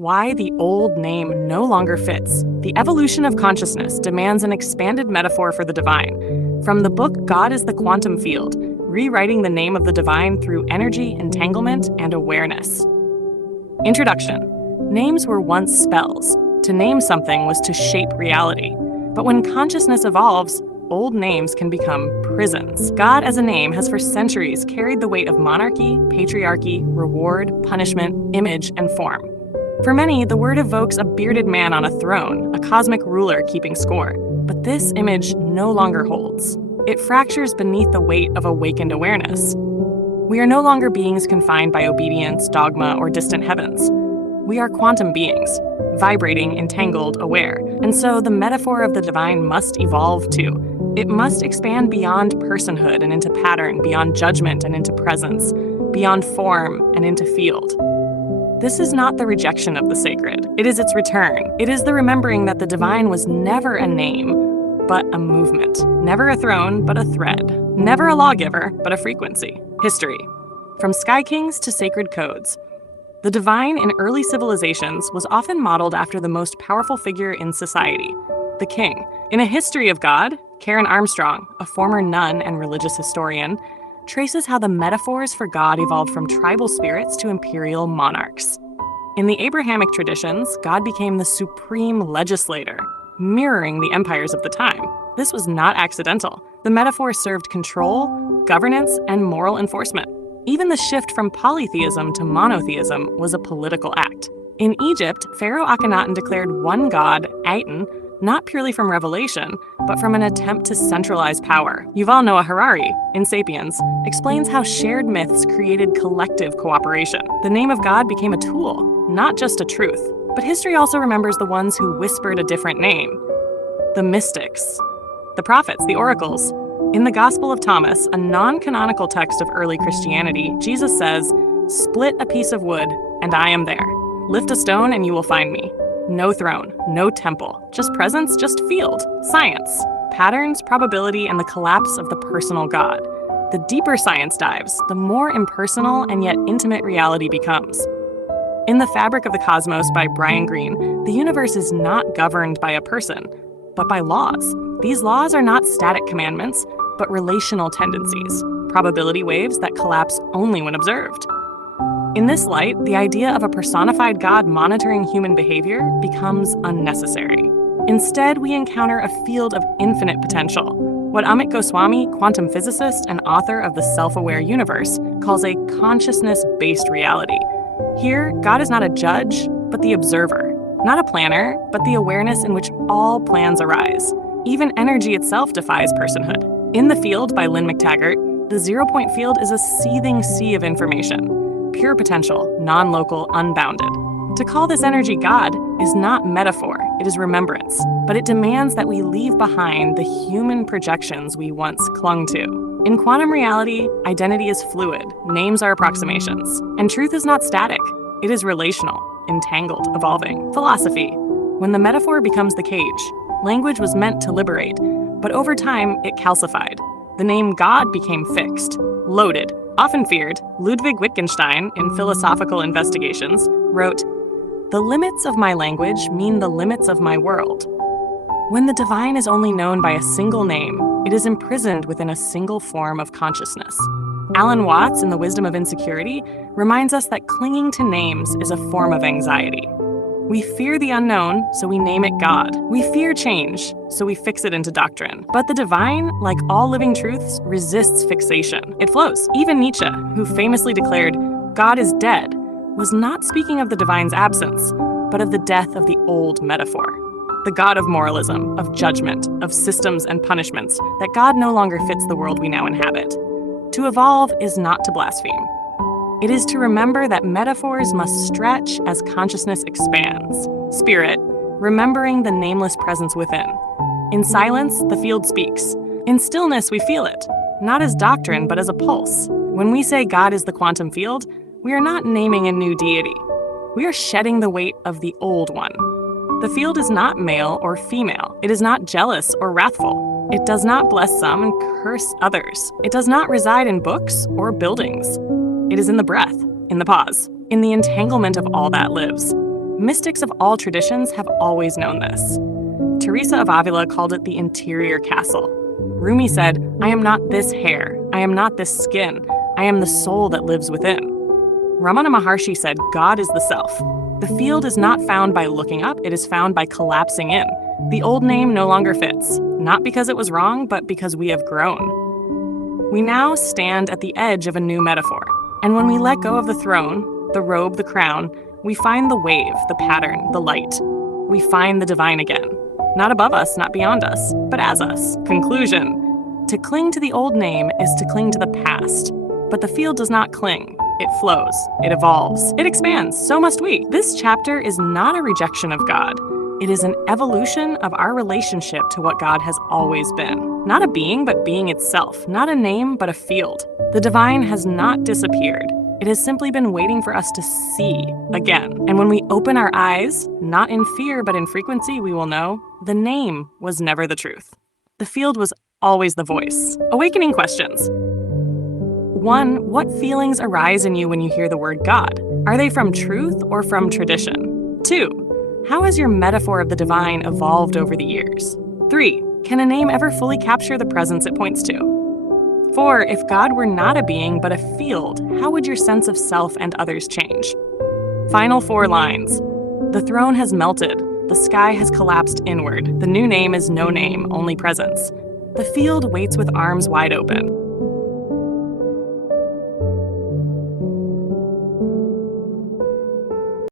why the old name no longer fits. The evolution of consciousness demands an expanded metaphor for the divine. From the book God is the Quantum Field, rewriting the name of the divine through energy, entanglement, and awareness. Introduction. Names were once spells. To name something was to shape reality. But when consciousness evolves, old names can become prisons. God as a name has for centuries carried the weight of monarchy, patriarchy, reward, punishment, image, and form. For many, the word evokes a bearded man on a throne, a cosmic ruler keeping score. But this image no longer holds. It fractures beneath the weight of awakened awareness. We are no longer beings confined by obedience, dogma, or distant heavens. We are quantum beings, vibrating, entangled, aware. And so the metaphor of the divine must evolve too. It must expand beyond personhood and into pattern, beyond judgment and into presence, beyond form and into field. This is not the rejection of the sacred. It is its return. It is the remembering that the divine was never a name, but a movement. Never a throne, but a thread. Never a lawgiver, but a frequency. History. From sky kings to sacred codes. The divine in early civilizations was often modeled after the most powerful figure in society, the king. In A History of God, Karen Armstrong, a former nun and religious historian, traces how the metaphors for God evolved from tribal spirits to imperial monarchs. In the Abrahamic traditions, God became the supreme legislator, mirroring the empires of the time. This was not accidental. The metaphor served control, governance, and moral enforcement. Even the shift from polytheism to monotheism was a political act. In Egypt, Pharaoh Akhenaten declared one god, Aten, not purely from revelation, but from an attempt to centralize power. Yuval Noah Harari, in *Sapiens*, explains how shared myths created collective cooperation. The name of God became a tool, not just a truth. But history also remembers the ones who whispered a different name. The mystics. The prophets, the oracles. In the Gospel of Thomas, a non-canonical text of early Christianity, Jesus says, "Split a piece of wood, and I am there. Lift a stone, and you will find me. No throne, no temple, just presence, just field, science, patterns, probability, and the collapse of the personal God. The deeper science dives, the more impersonal and yet intimate reality becomes." In The Fabric of the Cosmos by Brian Greene, the universe is not governed by a person, but by laws. These laws are not static commandments, but relational tendencies, probability waves that collapse only when observed. In this light, the idea of a personified God monitoring human behavior becomes unnecessary. Instead, we encounter a field of infinite potential, what Amit Goswami, quantum physicist and author of The Self-Aware Universe, calls a consciousness-based reality. Here, God is not a judge, but the observer, not a planner, but the awareness in which all plans arise. Even energy itself defies personhood. In The Field by Lynn McTaggart, the zero-point field is a seething sea of information. Pure potential, non-local, unbounded. To call this energy God is not metaphor, it is remembrance, but it demands that we leave behind the human projections we once clung to. In quantum reality, identity is fluid, names are approximations, and truth is not static, it is relational, entangled, evolving. Philosophy. When the metaphor becomes the cage, language was meant to liberate, but over time it calcified. The name God became fixed, loaded, often feared. Ludwig Wittgenstein, in Philosophical Investigations, wrote, "The limits of my language mean the limits of my world." When the divine is only known by a single name, it is imprisoned within a single form of consciousness. Alan Watts, in The Wisdom of Insecurity, reminds us that clinging to names is a form of anxiety. We fear the unknown, so we name it God. We fear change, so we fix it into doctrine. But the divine, like all living truths, resists fixation. It flows. Even Nietzsche, who famously declared, "God is dead," was not speaking of the divine's absence, but of the death of the old metaphor. The God of moralism, of judgment, of systems and punishments, that God no longer fits the world we now inhabit. To evolve is not to blaspheme. It is to remember that metaphors must stretch as consciousness expands. Spirit, remembering the nameless presence within. In silence, the field speaks. In stillness, we feel it, not as doctrine, but as a pulse. When we say God is the quantum field, we are not naming a new deity. We are shedding the weight of the old one. The field is not male or female. It is not jealous or wrathful. It does not bless some and curse others. It does not reside in books or buildings. It is in the breath, in the pause, in the entanglement of all that lives. Mystics of all traditions have always known this. Teresa of Avila called it the interior castle. Rumi said, "I am not this hair, I am not this skin, I am the soul that lives within." Ramana Maharshi said, "God is the self. The field is not found by looking up, it is found by collapsing in. The old name no longer fits, not because it was wrong, but because we have grown." We now stand at the edge of a new metaphor, and when we let go of the throne, the robe, the crown, we find the wave, the pattern, the light. We find the divine again. Not above us, not beyond us, but as us. Conclusion: to cling to the old name is to cling to the past. But the field does not cling. It flows. It evolves. It expands. So must we. This chapter is not a rejection of God. It is an evolution of our relationship to what God has always been. Not a being, but being itself. Not a name, but a field. The divine has not disappeared. It has simply been waiting for us to see again. And when we open our eyes, not in fear, but in frequency, we will know the name was never the truth. The field was always the voice. Awakening questions. 1. What feelings arise in you when you hear the word God? Are they from truth or from tradition? 2. How has your metaphor of the divine evolved over the years? 3. Can a name ever fully capture the presence it points to? 4. If God were not a being but a field, how would your sense of self and others change? Final 4 lines. The throne has melted. The sky has collapsed inward. The new name is no name, only presence. The field waits with arms wide open.